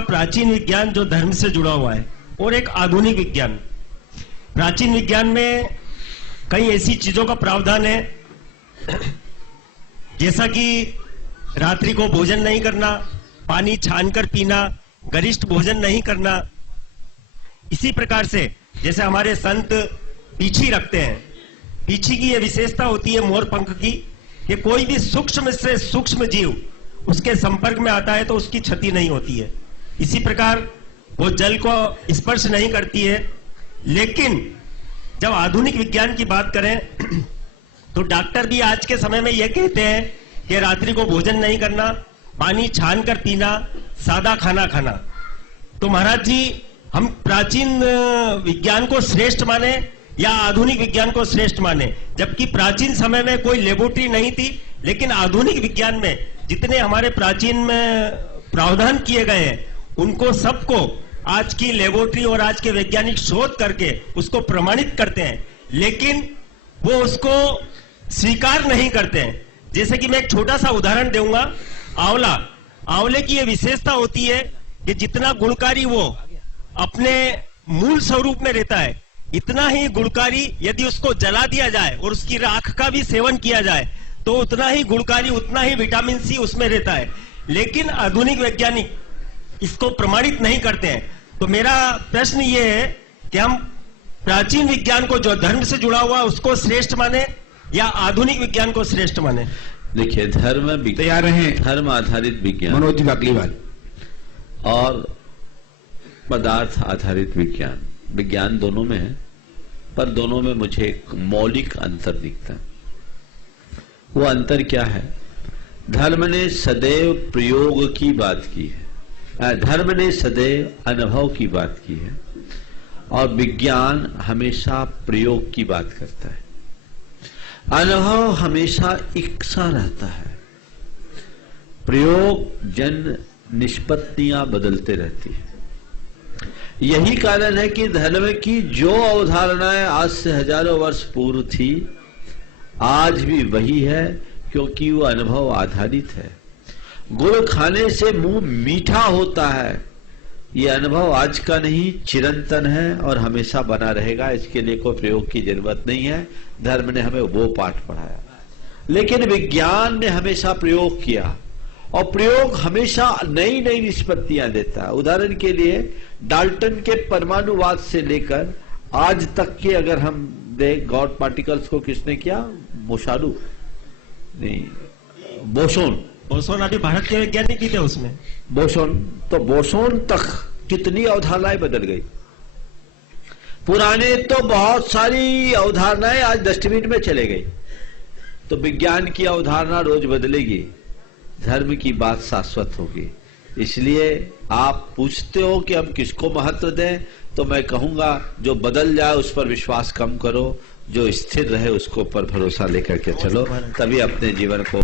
प्राचीन विज्ञान जो धर्म से जुड़ा हुआ है और एक आधुनिक विज्ञान। प्राचीन विज्ञान में कई ऐसी चीजों का प्रावधान है, जैसा कि रात्रि को भोजन नहीं करना, पानी छानकर पीना, गरिष्ठ भोजन नहीं करना। इसी प्रकार से जैसे हमारे संत पीछी रखते हैं, पीछी की यह विशेषता होती है मोर पंख की कि कोई भी सूक्ष्म से सूक्ष्म जीव उसके संपर्क में आता है तो उसकी क्षति नहीं होती है। इसी प्रकार वो जल को स्पर्श नहीं करती है। लेकिन जब आधुनिक विज्ञान की बात करें तो डॉक्टर भी आज के समय में यह कहते हैं कि रात्रि को भोजन नहीं करना, पानी छान कर पीना, सादा खाना खाना। तो महाराज जी, हम प्राचीन विज्ञान को श्रेष्ठ माने या आधुनिक विज्ञान को श्रेष्ठ माने? जबकि प्राचीन समय में कोई लेबोरेटरी नहीं थी, लेकिन आधुनिक विज्ञान में जितने हमारे प्राचीन में प्रावधान किए गए हैं उनको सबको आज की लेबोरेटरी और आज के वैज्ञानिक शोध करके उसको प्रमाणित करते हैं, लेकिन वो उसको स्वीकार नहीं करते हैं। जैसे कि मैं एक छोटा सा उदाहरण दूंगा, आंवला। आंवले की यह विशेषता होती है कि जितना गुणकारी वो अपने मूल स्वरूप में रहता है, इतना ही गुणकारी यदि उसको जला दिया जाए और उसकी राख का भी सेवन किया जाए तो उतना ही गुणकारी, उतना ही विटामिन सी उसमें रहता है। लेकिन आधुनिक वैज्ञानिक इसको प्रमाणित नहीं करते हैं। तो मेरा प्रश्न ये है कि हम प्राचीन विज्ञान को जो धर्म से जुड़ा हुआ उसको श्रेष्ठ माने या आधुनिक विज्ञान को श्रेष्ठ माने? देखिए, तैयार हैं धर्म आधारित विज्ञान मनोज बाकलीवाल और पदार्थ आधारित विज्ञान, विज्ञान दोनों में है, पर दोनों में मुझे एक मौलिक अंतर दिखता है। वो अंतर क्या है? धर्म ने सदैव प्रयोग की बात की है, धर्म ने सदैव अनुभव की बात की है, और विज्ञान हमेशा प्रयोग की बात करता है। अनुभव हमेशा इकसा रहता है, प्रयोग जन निष्पत्तियां बदलते रहती है। यही कारण है कि धर्म की जो अवधारणाएं आज से हजारों वर्ष पूर्व थी, आज भी वही है, क्योंकि वो अनुभव आधारित है। गुड़ खाने से मुंह मीठा होता है, ये अनुभव आज का नहीं, चिरंतन है और हमेशा बना रहेगा। इसके लिए कोई प्रयोग की जरूरत नहीं है। धर्म ने हमें वो पाठ पढ़ाया, लेकिन विज्ञान ने हमेशा प्रयोग किया, और प्रयोग हमेशा नई नई निष्पत्तियां देता है। उदाहरण के लिए डाल्टन के परमाणुवाद से लेकर आज तक के अगर हम देख, गॉड पार्टिकल्स को किसने किया? मोशारू नहीं, बोसोन अभी भारत के वैज्ञानिक ही थे उसमें। बोसोन तक कितनी अवधारणाएं बदल गई। पुराने तो बहुत सारी अवधारणाएं आज डस्टबिन में चले गई। तो विज्ञान की अवधारणा रोज बदलेगी, धर्म की बात शाश्वत होगी। इसलिए आप पूछते हो कि हम किसको महत्व दें, तो मैं कहूंगा जो बदल जाए उस पर विश्वास कम करो, जो स्थिर रहे उसको पर भरोसा लेकर के चलो, तभी अपने जीवन को